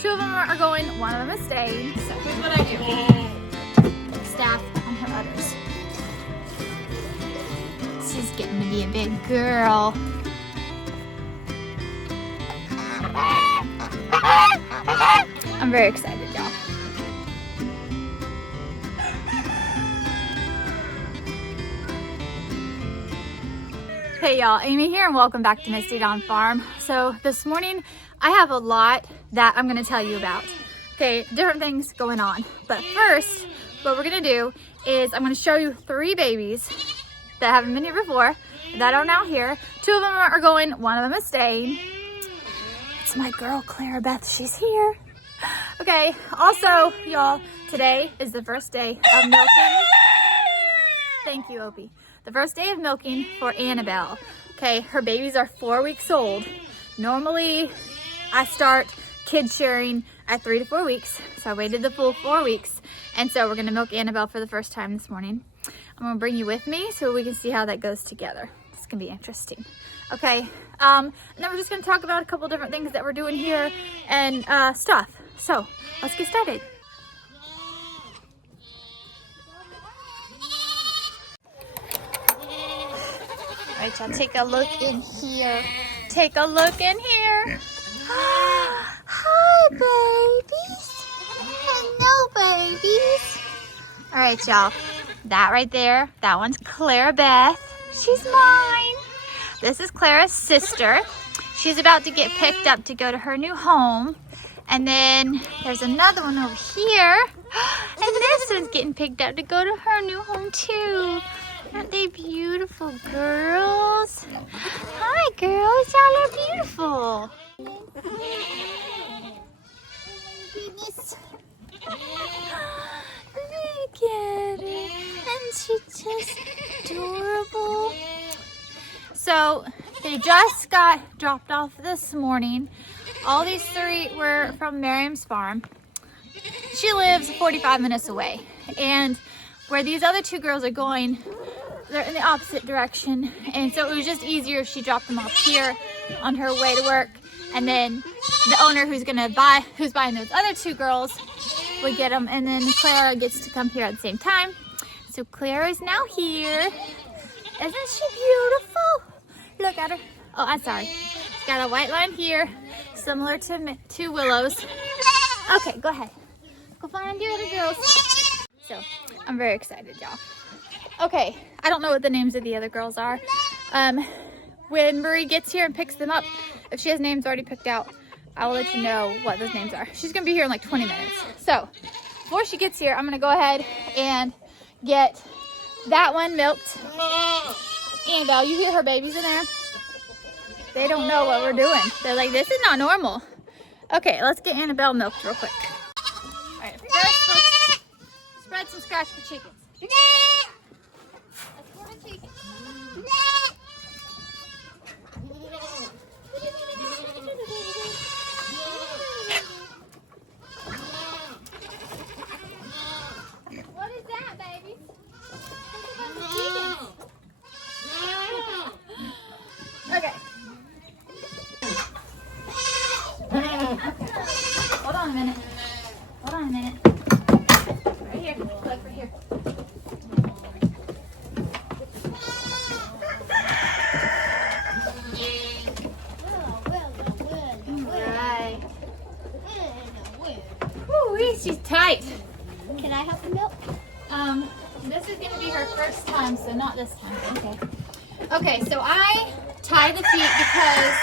2 of them are going, 1 of them is staying. So here's what I do. Staff on her udders. She's getting to be a big girl. I'm very excited, y'all. Hey y'all, Amy here and welcome back to MistyDawnFarm. So this morning I have a lot that I'm gonna tell you about. Okay, different things going on. But first, what we're gonna do is I'm gonna show you 3 babies that haven't been here before, that are now here. 2 of them are going, 1 of them is staying. It's my girl, Clara Beth, she's here. Okay, also, y'all, today is the first day of milking. Thank you, Opie. The first day of milking for Annabelle. Okay, her babies are 4 weeks old. Normally, I start kid sharing at 3 to 4 weeks. So I waited the full 4 weeks. And so we're gonna milk Annabelle for the first time this morning. I'm gonna bring you with me so we can see how that goes together. It's gonna be interesting. Okay, and then we're just gonna talk about a couple different things that we're doing here and stuff. So let's get started. All right, y'all, take a look in here. Take a look in here. Hi, babies. Hello, babies. All right, y'all. That right there, that one's Clara Beth. She's mine. This is Clara's sister. She's about to get picked up to go to her new home. And then there's another one over here. And this one's getting picked up to go to her new home too. Aren't they beautiful girls? Hi girls, y'all are beautiful. Goodness. Look at her. And she's just adorable. So they just got dropped off this morning. All these 3 were from Miriam's farm. She lives 45 minutes away. And where these other 2 girls are going, they're in the opposite direction. And so it was just easier if she dropped them off here on her way to work. And then the owner who's buying those other 2 girls would get them. And then Clara gets to come here at the same time. So Clara is now here. Isn't she beautiful? Look at her. Oh, I'm sorry. She's got a white line here, similar to Willow's. Okay, go ahead. Go find your other girls. So, I'm very excited, y'all. Okay, I don't know what the names of the other girls are. When Marie gets here and picks them up, if she has names already picked out, I will let you know what those names are. She's gonna be here in like 20 minutes. So, before she gets here, I'm gonna go ahead and get that one milked. Annabelle, you hear her babies in there? They don't know what we're doing. They're like, this is not normal. Okay, let's get Annabelle milked real quick. All right, first, let's spread some scratch for chickens. Let's pour the chickens. What is that, baby? Okay. Hold on a minute. Hold on a minute. Right here. Look right here. Alright. Woo, she's tight. Can I have the milk? This is going to be her first time, so not this time. Okay. Okay, so I tie the feet because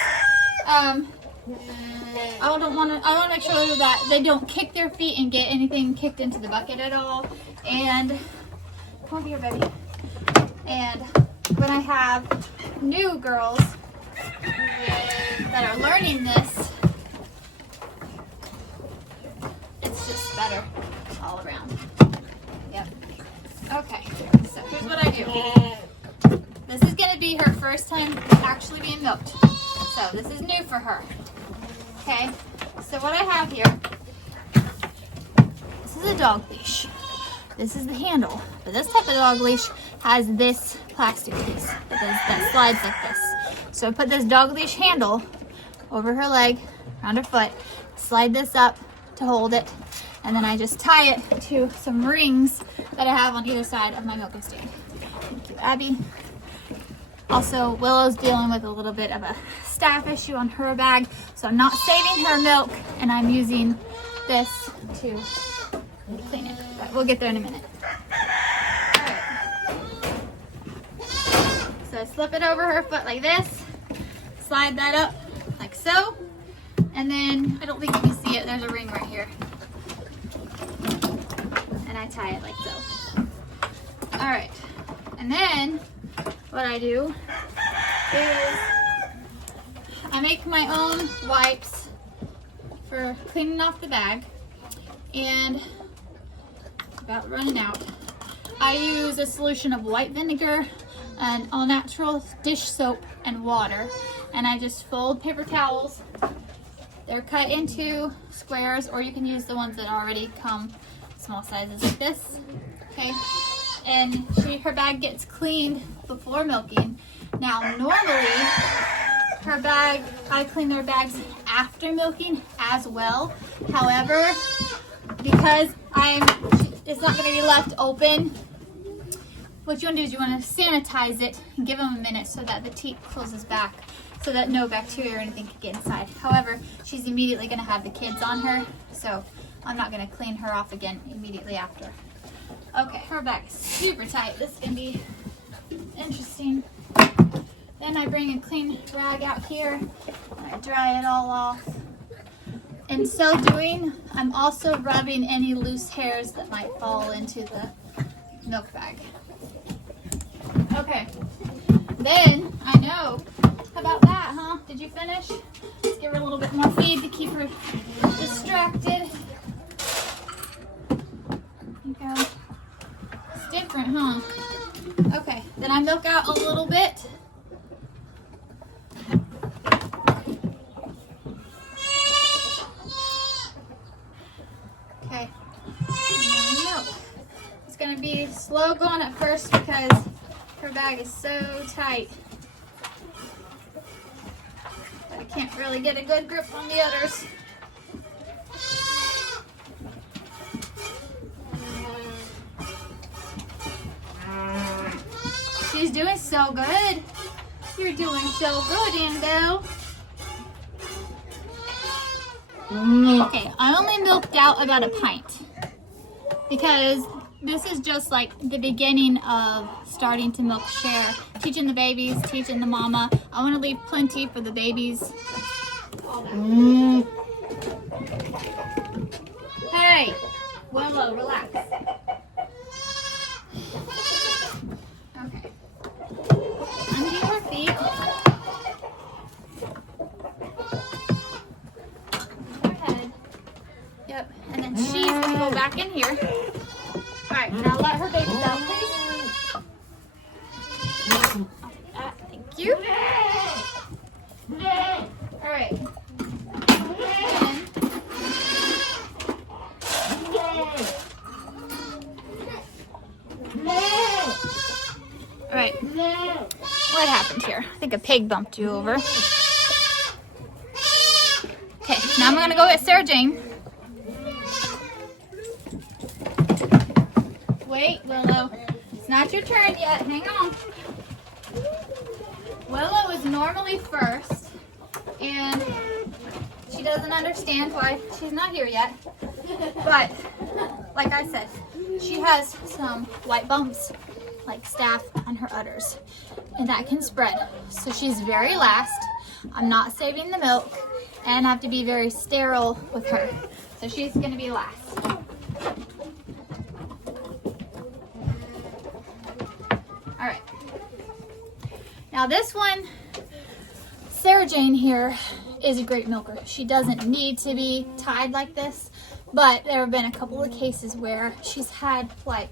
I want to make sure that they don't kick their feet and get anything kicked into the bucket at all. And come over here, baby. And when I have new girls that are learning this, it's just better all around. Yep. Okay, so here's what I do. This is going to be her first time actually being milked. So this is new for her. Okay, so what I have here, this is a dog leash. This is the handle. But this type of dog leash has this plastic piece that slides like this. So I put this dog leash handle over her leg, around her foot, slide this up to hold it, and then I just tie it to some rings that I have on either side of my milking stand. Thank you, Abby. Also, Willow's dealing with a little bit of a staph issue on her bag, so I'm not saving her milk, and I'm using this to clean it, but we'll get there in a minute. So I slip it over her foot like this, slide that up like so, and then I don't think you can see it, there's a ring right here, and I tie it like so. All right, and then what I do is I make my own wipes for cleaning off the bag, and about running out. I use a solution of white vinegar and all natural dish soap and water, and I just fold paper towels. They're cut into squares, or you can use the ones that already come small sizes like this. Okay, and her bag gets cleaned before milking. Now normally her bag, I clean their bags after milking as well. However, because it's not going to be left open, what you want to do is you want to sanitize it and give them a minute so that the teat closes back, so that no bacteria or anything can get inside. However, she's immediately going to have the kids on her, so I'm not going to clean her off again immediately after. Okay, her bag is super tight. This is going to be interesting. Then I bring a clean rag out here and I dry it all off. In so doing, I'm also rubbing any loose hairs that might fall into the milk bag. Okay, then I know about that, huh? Did you finish? Let's give her a little bit more feed to keep her distracted. Okay. It's different, huh? Okay, then I milk out a little bit. Okay, milk. It's gonna be slow going at first because her bag is so tight. But I can't really get a good grip on the udders. She's doing so good. You're doing so good, Annabelle. Okay, I only milked out about a pint because this is just like the beginning of starting to milk share, teaching the babies, teaching the mama. I want to leave plenty for the babies. Hey, Willow, relax. Okay. Undo her feet. Her head. Yep. And then she's going to go back in here. Alright, now let her babies out, please. Thank you. Alright. Alright. What happened here? I think a pig bumped you over. Okay, now I'm going to go get Sarah Jane. Wait, Willow. It's not your turn yet. Hang on. Willow is normally first, and she doesn't understand why she's not here yet. But, like I said, she has some white bumps, like staph on her udders, and that can spread. So she's very last. I'm not saving the milk, and I have to be very sterile with her. So she's going to be last. All right. Now this one, Sarah Jane here, is a great milker. She doesn't need to be tied like this, but there have been a couple of cases where she's had like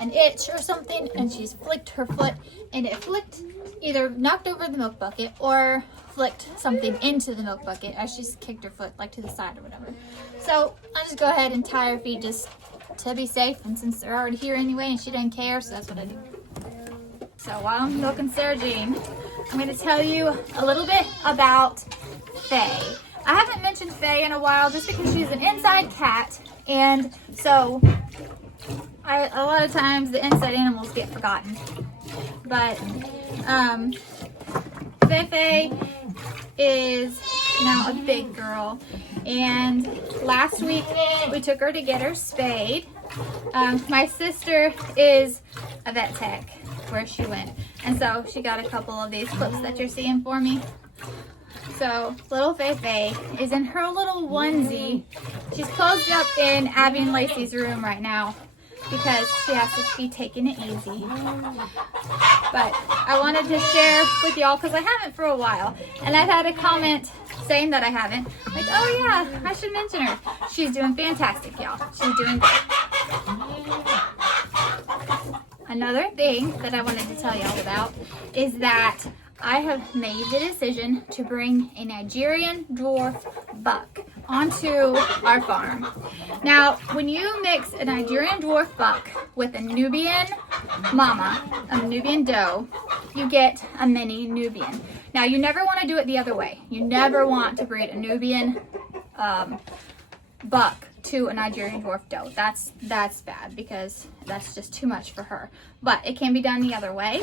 an itch or something and she's flicked her foot and it flicked, either knocked over the milk bucket or flicked something into the milk bucket as she's kicked her foot like to the side or whatever. So I'll just go ahead and tie her feet just to be safe, and since they're already here anyway and she doesn't care, so that's what I do. So while I'm milking Sarah Jane, I'm going to tell you a little bit about Faye. I haven't mentioned Faye in a while just because she's an inside cat, and so a lot of times the inside animals get forgotten. But Faye is now a big girl, and last week we took her to get her spayed. My sister is a vet tech where she went, and so she got a couple of these clips that you're seeing for me. So little Faye is in her little onesie. She's closed up in Abby and Lacey's room right now because she has to be taking it easy. But I wanted to share with y'all because I haven't for a while, and I've had a comment saying that I haven't. Like, oh yeah, I should mention her. She's doing fantastic, y'all. She's doing great. Another thing that I wanted to tell y'all about is that I have made the decision to bring a Nigerian dwarf buck onto our farm. Now, when you mix a Nigerian dwarf buck with a Nubian mama, a Nubian doe, you get a mini Nubian. Now, you never want to do it the other way. You never want to breed a Nubian buck to a Nigerian dwarf doe. That's bad because that's just too much for her. But it can be done the other way,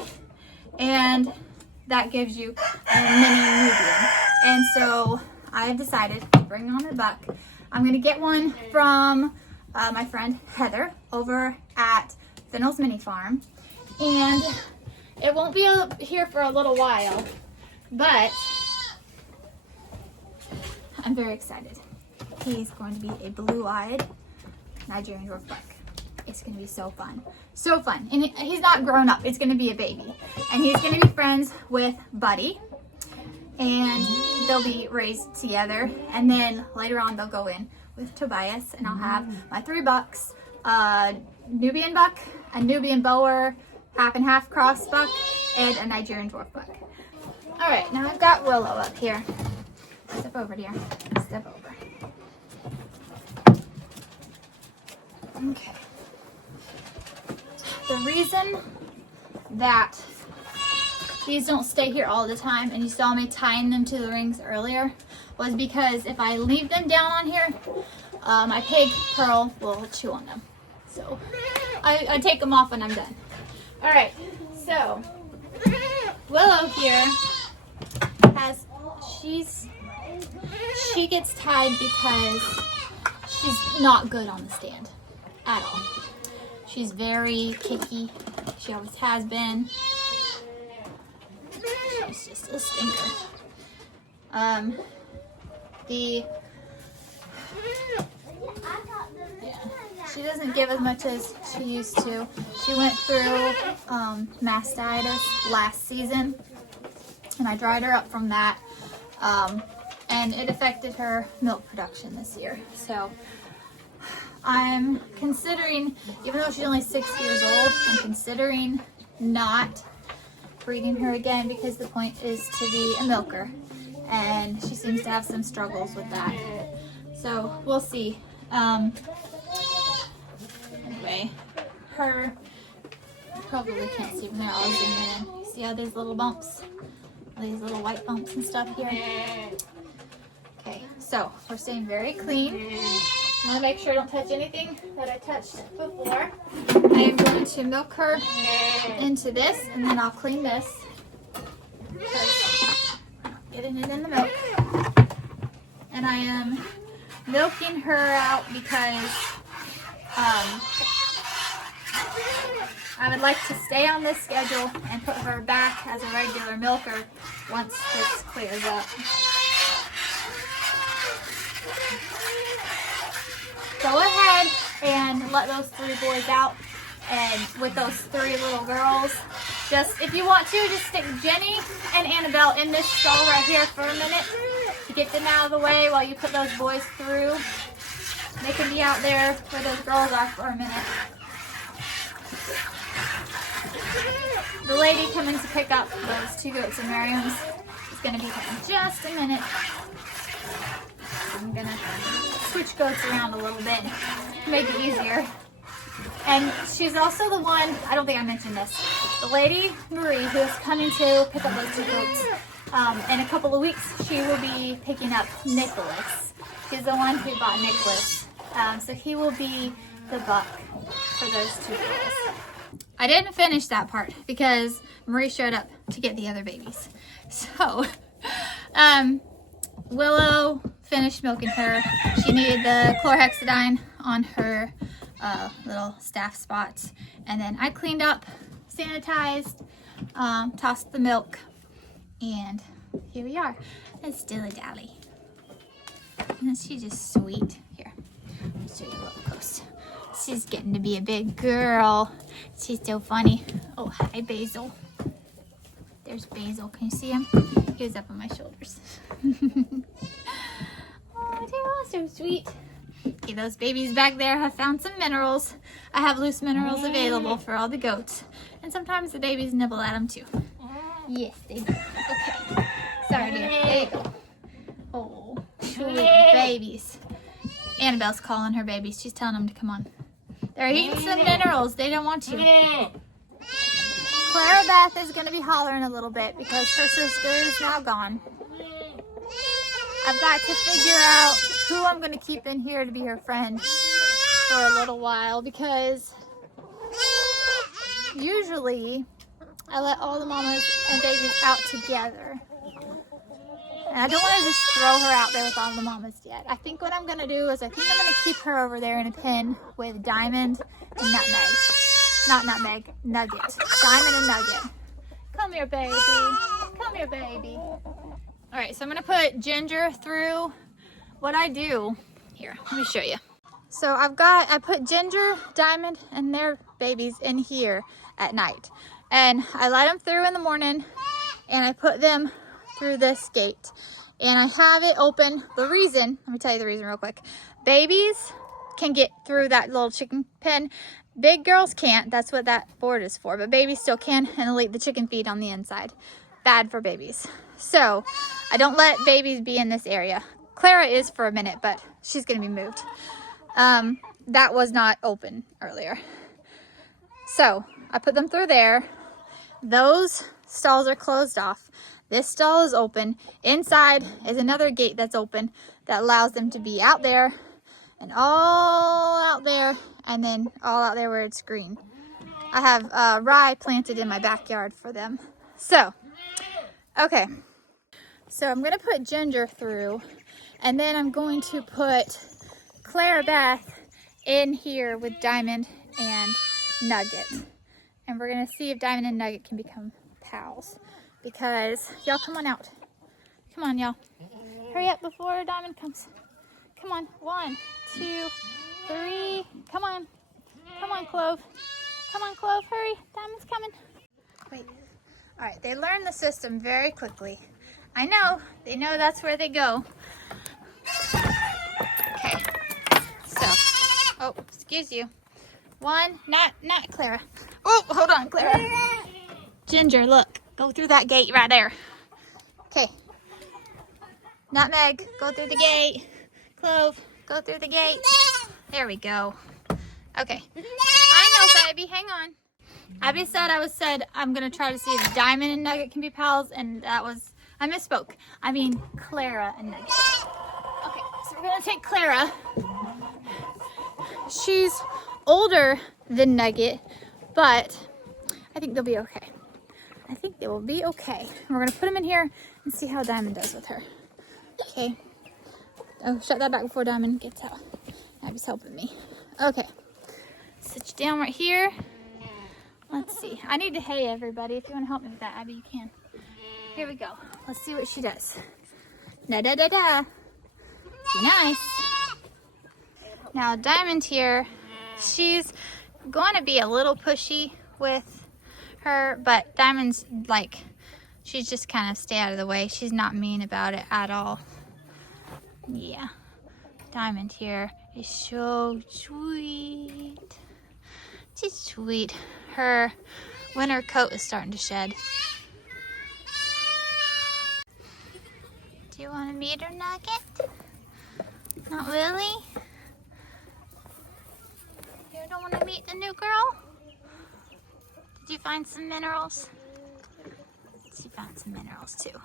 and that gives you a mini Nubian. And so I have decided to bring on a buck. I'm gonna get one from my friend Heather over at Fennell's Mini Farm, and it won't be here for a little while, but I'm very excited. He's going to be a blue-eyed Nigerian dwarf buck. It's going to be so fun. So fun. And he's not grown up. It's going to be a baby. And he's going to be friends with Buddy. And they'll be raised together. And then later on they'll go in with Tobias. And I'll have my 3 bucks. A Nubian buck, a Nubian boer, half and half cross buck, and a Nigerian dwarf buck. Alright, now I've got Willow up here. Step over, dear. Step over. Okay. The reason that these don't stay here all the time, and you saw me tying them to the rings earlier, was because if I leave them down on here, my pig Pearl will chew on them. So I take them off when I'm done. All right, so Willow here she gets tied because she's not good on the stand at all. She's very kicky. She always has been. She's just a stinker. She doesn't give as much as she used to. She went through mastitis last season, and I dried her up from that, and it affected her milk production this year. So I'm considering, even though she's only 6 years old, I'm considering not breeding her again because the point is to be a milker, and she seems to have some struggles with that. So we'll see. Anyway, you probably can't see from there. I'll zoom in. You see how there's little bumps? These little white bumps and stuff here. Okay, so we're staying very clean. I want to make sure I don't touch anything that I touched before. I am going to milk her into this, and then I'll clean this. Getting it in the milk. And I am milking her out because I would like to stay on this schedule and put her back as a regular milker once this clears up. Go ahead and let those 3 boys out, and with those 3 little girls, just if you want to, just stick Jenny and Annabelle in this stall right here for a minute to get them out of the way while you put those boys through. They can be out there where those girls are for a minute. The lady coming to pick up those 2 goats and Miriam's is going to be here in just a minute. I'm going to switch goats around a little bit to make it easier. And she's also the one, I don't think I mentioned this, the lady, Marie, who is coming to pick up those 2 goats, In a couple of weeks, she will be picking up Nicholas. He's the one who bought Nicholas. So he will be the buck for those two girls. I didn't finish that part because Marie showed up to get the other babies. So, Willow finished milking her. She needed the chlorhexidine on her little staph spots. And then I cleaned up, sanitized, tossed the milk, and here we are. It's still a dally. And she's just sweet. Here, I'll show you up close. She's getting to be a big girl. She's so funny. Oh, hi, Basil. There's Basil. Can you see him? He was up on my shoulders. Oh, they're all so sweet. Okay, those babies back there have found some minerals. I have loose minerals available for all the goats. And sometimes the babies nibble at them too. Yes, they do. Okay. Sorry, dear. There you go. Oh, sweet babies. Annabelle's calling her babies. She's telling them to come on. They're eating some minerals. They don't want to. Clara Beth is going to be hollering a little bit because her sister is now gone. I've got to figure out who I'm going to keep in here to be her friend for a little while because usually I let all the mamas and babies out together. And I don't want to just throw her out there with all the mamas yet. I think what I'm going to do is I'm going to keep her over there in a pen with Diamond and Nutmeg. Not Nutmeg, Nugget. Diamond and Nugget. Come here, baby. Come here, baby. All right, so I'm going to put Ginger through what I do. Here, let me show you. So I put Ginger, Diamond, and their babies in here at night. And I let them through in the morning, and I put them through this gate. And I have it open. The reason, let me tell you the reason real quick. Babies can get through that little chicken pen. Big girls can't. That's what that board is for. But babies still can, and leave the chicken feed on the inside. Bad for babies. So I don't let babies be in this area. Clara is for a minute, but she's going to be moved. That was not open earlier. So I put them through there. Those stalls are closed off. This stall is open. Inside is another gate that's open that allows them to be out there and all out there and then all out there where it's green. I have rye planted in my backyard for them. So, okay. So I'm going to put Ginger through, and then I'm going to put Clara Beth in here with Diamond and Nugget. And we're going to see if Diamond and Nugget can become pals. Because, y'all come on out. Come on, y'all. Hurry up before Diamond comes. Come on. 1, 2, 3. Come on. Come on, Clove. Come on, Clove. Hurry. Diamond's coming. Wait. All right. They learn the system very quickly. I know. They know that's where they go. Okay. So. Oh, excuse you. 1. Not Clara. Oh, hold on, Clara. Ginger, look. Go through that gate right there. Okay. Nutmeg, go through the gate. Clove, go through the gate. There we go. Okay. I know, baby. Hang on. Abby said I'm going to try to see if Diamond and Nugget can be pals, and that was, I misspoke. I mean Clara and Nugget. Okay, so we're going to take Clara. She's older than Nugget, but I think they'll be okay. I think they will be okay. We're going to put them in here and see how Diamond does with her. Okay. Oh, shut that back before Diamond gets out. Abby's helping me. Okay. Sit you down right here. Let's see. I need to hay everybody. If you want to help me with that, Abby, you can. Here we go. Let's see what she does. Da-da-da-da. Be nice. Now, Diamond here, she's going to be a little pushy with her, but Diamond's like, she's just kind of stay out of the way. She's not mean about it at all. Yeah. Diamond here is so sweet. She's sweet. Her winter coat is starting to shed. Do you want to meet her, Nugget? Not really? You don't want to meet the new girl? Did you find some minerals? She found some minerals too.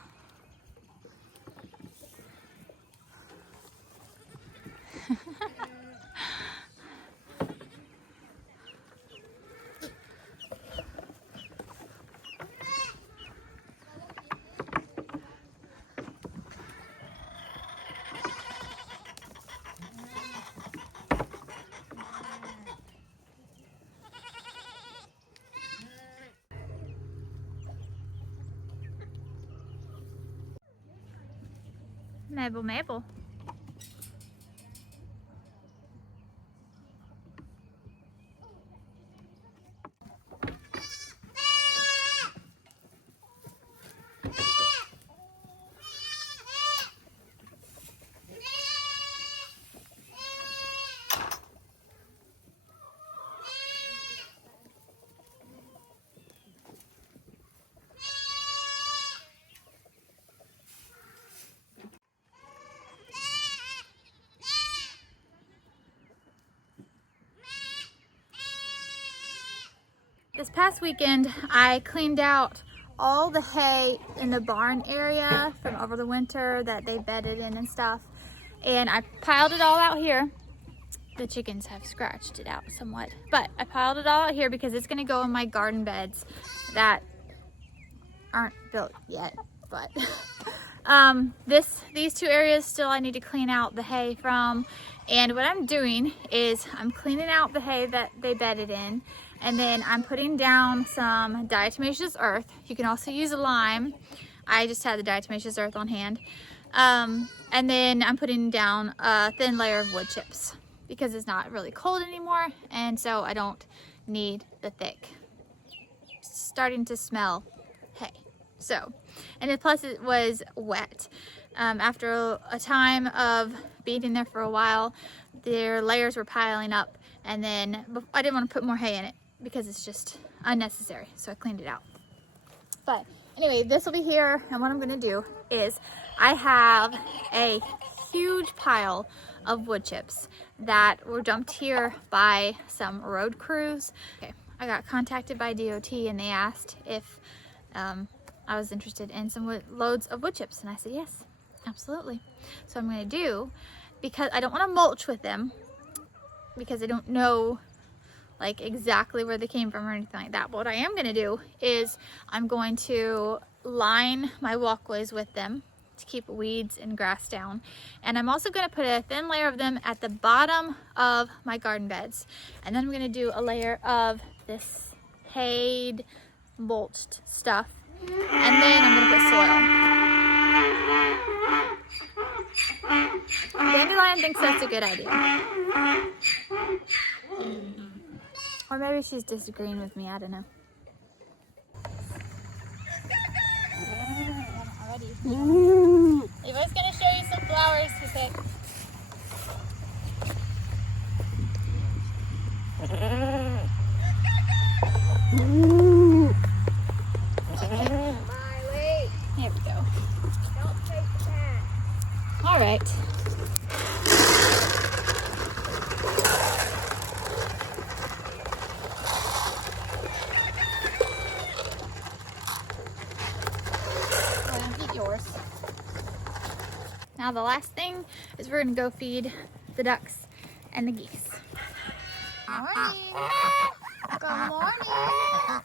Mabel, Mabel. This past weekend, I cleaned out all the hay in the barn area from over the winter that they bedded in and stuff. And I piled it all out here. The chickens have scratched it out somewhat, but I piled it all out here because it's gonna go in my garden beds that aren't built yet, but these two areas still I need to clean out the hay from. And what I'm doing is I'm cleaning out the hay that they bedded in, and then I'm putting down some diatomaceous earth. You can also use a lime. I just had the diatomaceous earth on hand. And then I'm putting down a thin layer of wood chips because it's not really cold anymore, and so I don't need the thick. It's starting to smell hay. So, and then plus it was wet. After a time of being in there for a while, their layers were piling up, and then I didn't want to put more hay in it because it's just unnecessary, so I cleaned it out. But anyway, this will be here, and what I'm going to do is I have a huge pile of wood chips that were dumped here by some road crews. Okay, I got contacted by DOT, and they asked if I was interested in some loads of wood chips, and I said yes, absolutely. So I'm going to do, because I don't want to mulch with them because I don't know like exactly where they came from or anything like that. But what I am going to do is I'm going to line my walkways with them to keep weeds and grass down. And I'm also going to put a thin layer of them at the bottom of my garden beds. And then I'm going to do a layer of this hayed, mulched stuff. And then I'm going to put soil. Dandelion thinks that's a good idea. Or maybe she's disagreeing with me, I don't know. Eva's gonna show you some flowers to pick. Miley, Here we go. don't take the cat. All right. Yours. Now the last thing is we're gonna go feed the ducks and the geese. Morning. Good morning.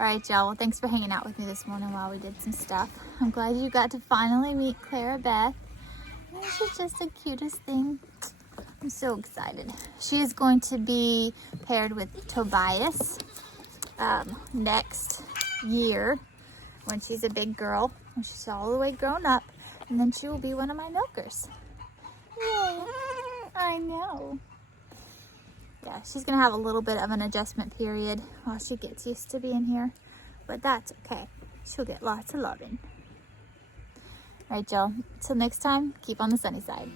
All right, y'all. Well, thanks for hanging out with me this morning while we did some stuff. I'm glad you got to finally meet Clara Beth. She's just the cutest thing. I'm so excited. She is going to be paired with Tobias next year when she's a big girl, when she's all the way grown up, and then she will be one of my milkers. Yay! I know. Yeah, she's gonna have a little bit of an adjustment period while she gets used to being here, but that's okay. She'll get lots of loving. All right, y'all. Till next time, keep on the sunny side.